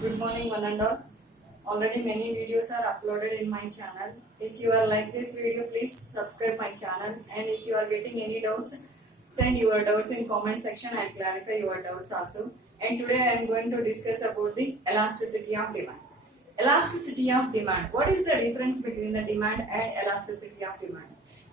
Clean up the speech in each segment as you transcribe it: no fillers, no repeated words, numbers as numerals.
Good morning, one and all. Already many videos are uploaded in my channel. If you are like this video, please subscribe my channel. And if you are getting any doubts, send your doubts in comment section. I'll clarify your doubts also. And today I am going to discuss about the elasticity of demand. Elasticity of demand. What is the difference between the demand and elasticity of demand?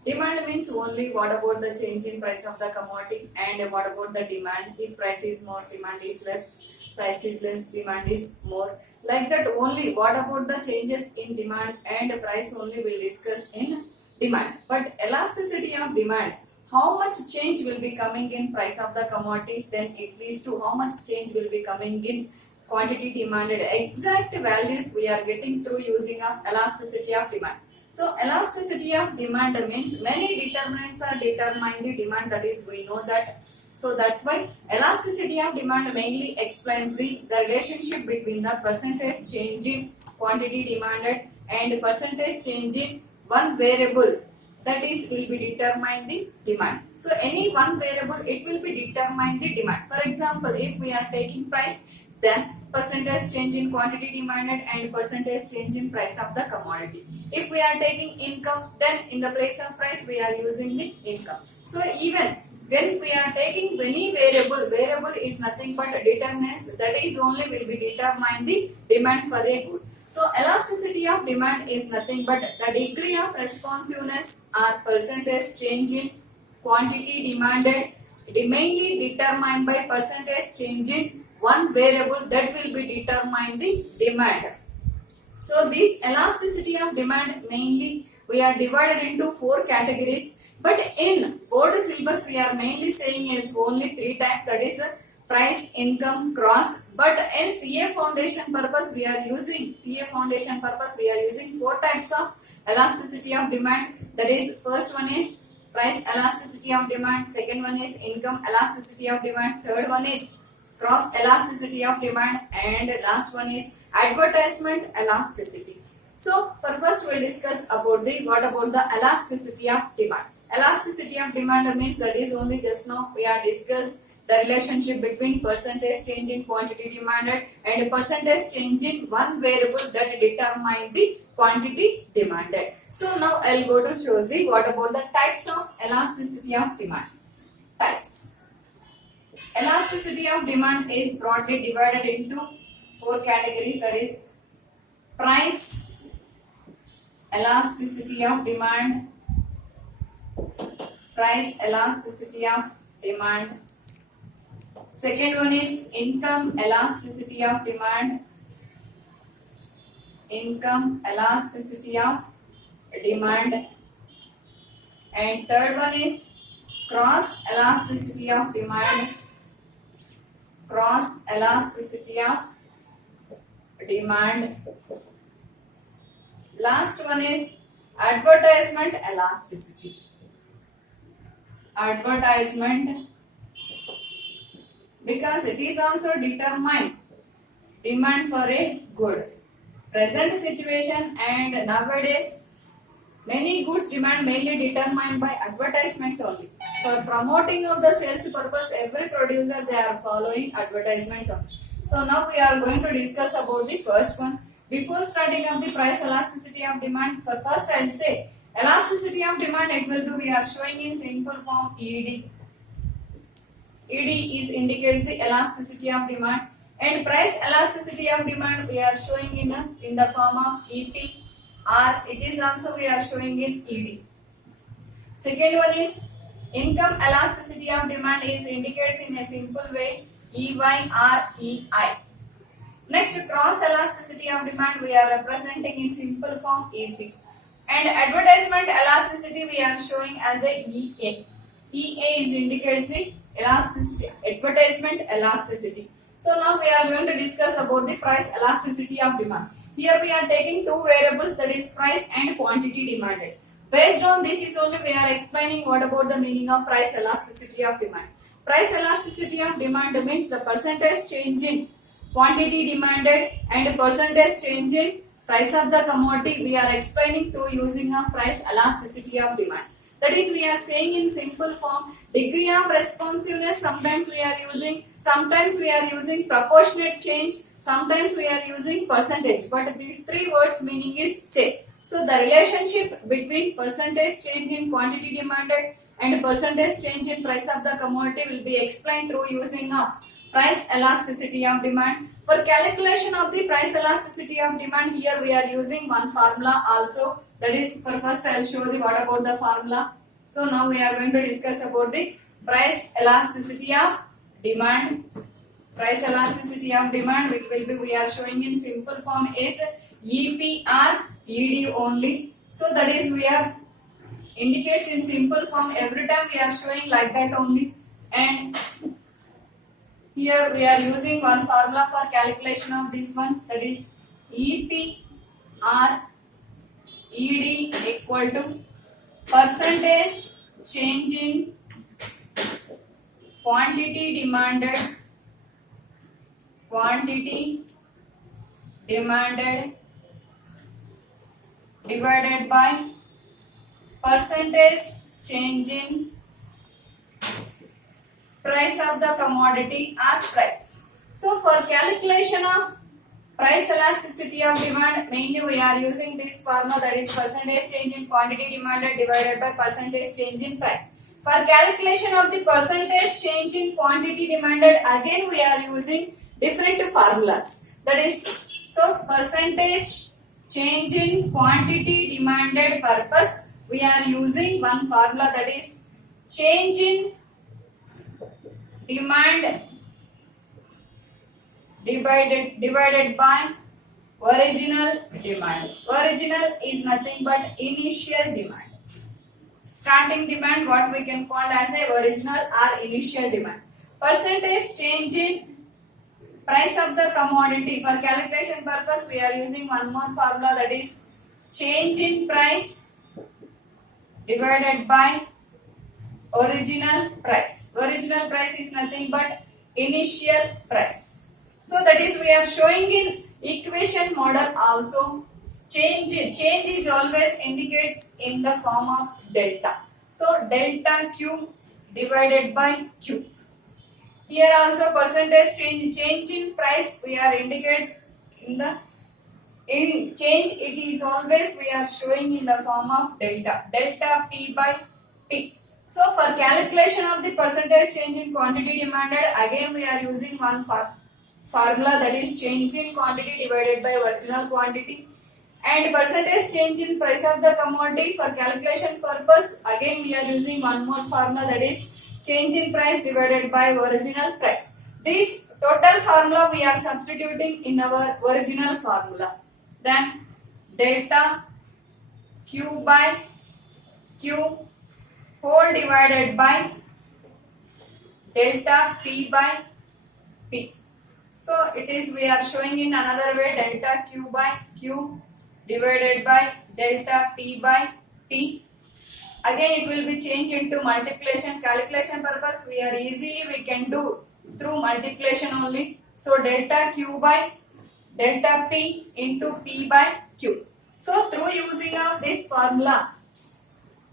Demand means only what about the change in price of the commodity, and what about the demand. If price is more, demand is less. Price is less, demand is more. Like that only. What about the changes in demand and price only will discuss in demand. But elasticity of demand, how much change will be coming in price of the commodity, then it leads to how much change will be coming in quantity demanded. Exact values we are getting through using of elasticity of demand. So elasticity of demand means many determinants are determining the demand, that is we know that. So that's why elasticity of demand mainly explains the relationship between the percentage change in quantity demanded and percentage change in one variable, that is will be determine the demand. So any one variable, it will be determine the demand. For example, if we are taking price, then percentage change in quantity demanded and percentage change in price of the commodity. If we are taking income, then in the place of price we are using the income. So even when we are taking any variable is nothing but determinants, that is only will be determine the demand for a good. So elasticity of demand is nothing but the degree of responsiveness or percentage change in quantity demanded, mainly determined by percentage change in one variable, that will be determine the demand. So this elasticity of demand mainly we are divided into four categories. But in board syllabus we are mainly saying is only three types, that is price, income, cross. But in CA foundation purpose we are using four types of elasticity of demand. That is, first one is price elasticity of demand, second one is income elasticity of demand, third one is cross elasticity of demand, and last one is advertisement elasticity. So for first we'll discuss about the what about the elasticity of demand. Elasticity of demand means, that is only just now we are discussed the relationship between percentage change in quantity demanded and percentage change in one variable, that determine the quantity demanded. So now I'll go to show the what about the types of elasticity of demand. Types. Elasticity of demand is broadly divided into four categories, that is price elasticity of demand, price elasticity of demand. Second one is income elasticity of demand, income elasticity of demand. And third one is cross elasticity of demand, cross elasticity of demand. Last one is advertisement elasticity. Advertisement, because it is also determine demand for a good. Present situation and nowadays many goods demand mainly determined by advertisement only. For promoting of the sales purpose, every producer they are following advertisement only. So now we are going to discuss about the first one. Before starting of the price elasticity of demand, for first I will say elasticity of demand, it will be we are showing in simple form ED. ED is indicates the elasticity of demand, and price elasticity of demand we are showing in the form of EP, or it is also we are showing in ED. Second one is income elasticity of demand is indicates in a simple way EY or EI. Next, cross elasticity of demand we are representing in simple form EC. And advertisement elasticity we are showing as a EA. EA is indicates the elasticity, advertisement elasticity. So now we are going to discuss about the price elasticity of demand. Here we are taking two variables, that is price and quantity demanded. Based on this is only we are explaining what about the meaning of price elasticity of demand. Price elasticity of demand means the percentage change in quantity demanded and percentage change in price of the commodity we are explaining through using a price elasticity of demand. That is, we are saying in simple form, degree of responsiveness sometimes we are using proportionate change, Sometimes we are using percentage, but these three words meaning is same. So the relationship between percentage change in quantity demanded and percentage change in price of the commodity will be explained through using of price elasticity of demand. For calculation of the price elasticity of demand, here we are using one formula also. That is, for first I will show the what about the formula. So now we are going to discuss about the price elasticity of demand. Price elasticity of demand, it will be, we are showing in simple form is EPR ED only. So that is, we are indicates in simple form, every time we are showing like that only. And here we are using one formula for calculation of this one, that is EPR ED equal to percentage change in quantity demanded divided by percentage change in price of the commodity or price. So for calculation of price elasticity of demand, mainly we are using this formula, that is percentage change in quantity demanded divided by percentage change in price. For calculation of the percentage change in quantity demanded, again we are using different formulas. That is, so percentage change in quantity demanded purpose, we are using one formula, that is change in demand divided by original demand. Original is nothing but initial demand. Starting demand, what we can call as a original or initial demand. Percentage change in price of the commodity, for calculation purpose we are using one more formula, that is change in price divided by original price. Original price is nothing but initial price. So that is, we are showing in equation model also. Change is always indicates in the form of delta. So delta Q divided by Q. Here also percentage change in price we are indicates in the change, it is always we are showing in the form of delta P by P. So for calculation of the percentage change in quantity demanded, again we are using one formula, that is change in quantity divided by original quantity. And percentage change in price of the commodity, for calculation purpose again we are using one more formula, that is change in price divided by original price. This total formula we are substituting in our original formula. Then delta Q by Q whole divided by delta P by P. So it is, we are showing in another way, delta Q by Q divided by delta P by P. Again it will be changed into multiplication. Calculation purpose we are easy, we can do through multiplication only. So delta Q by delta P into P by Q. So through using of this formula,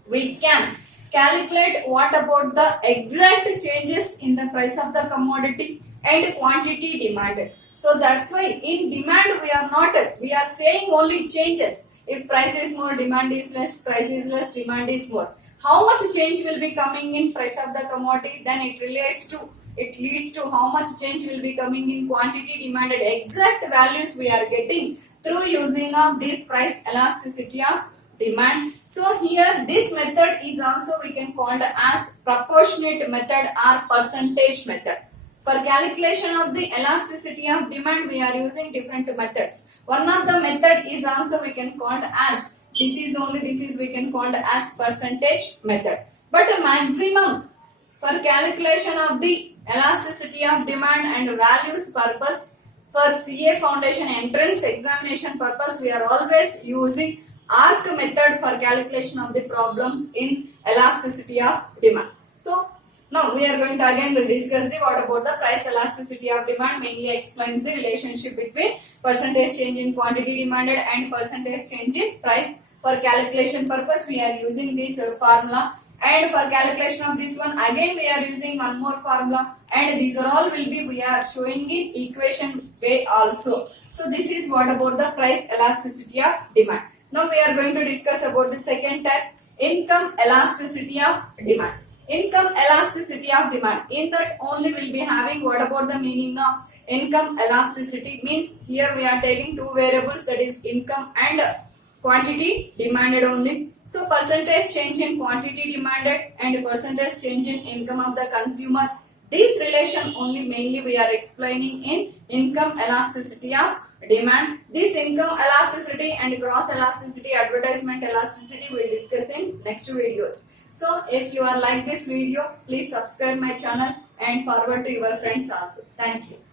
we can calculate what about the exact changes in the price of the commodity and quantity demanded. So that's why in demand we are saying only changes. If price is more, demand is less, price is less, demand is more. How much change will be coming in price of the commodity, then it leads to how much change will be coming in quantity demanded. Exact values we are getting through using of this price elasticity of demand. So here this method is also we can call as proportionate method or percentage method. For calculation of the elasticity of demand, we are using different methods. One of the method is also we can call as, this is we can call as percentage method. But maximum for calculation of the elasticity of demand and values purpose, for CA Foundation entrance examination purpose, we are always using ARC method for calculation of the problems in elasticity of demand. So now we are going to again discuss the what about the price elasticity of demand, mainly explains the relationship between percentage change in quantity demanded and percentage change in price. For calculation purpose we are using this formula, And for calculation of this one, again we are using one more formula, and these are all will be we are showing in equation way also. So this is what about the price elasticity of demand. Now we are going to discuss about the second type, income elasticity of demand. Income elasticity of demand. In that only will be having what about the meaning of income elasticity. Means here we are taking two variables, that is income and quantity demanded only. So percentage change in quantity demanded and percentage change in income of the consumer. This relation only mainly we are explaining in income elasticity of demand. This income elasticity and cross elasticity, advertisement elasticity we will discuss in next videos. So if you are like this video, please subscribe my channel and forward to your friends also. Thank you.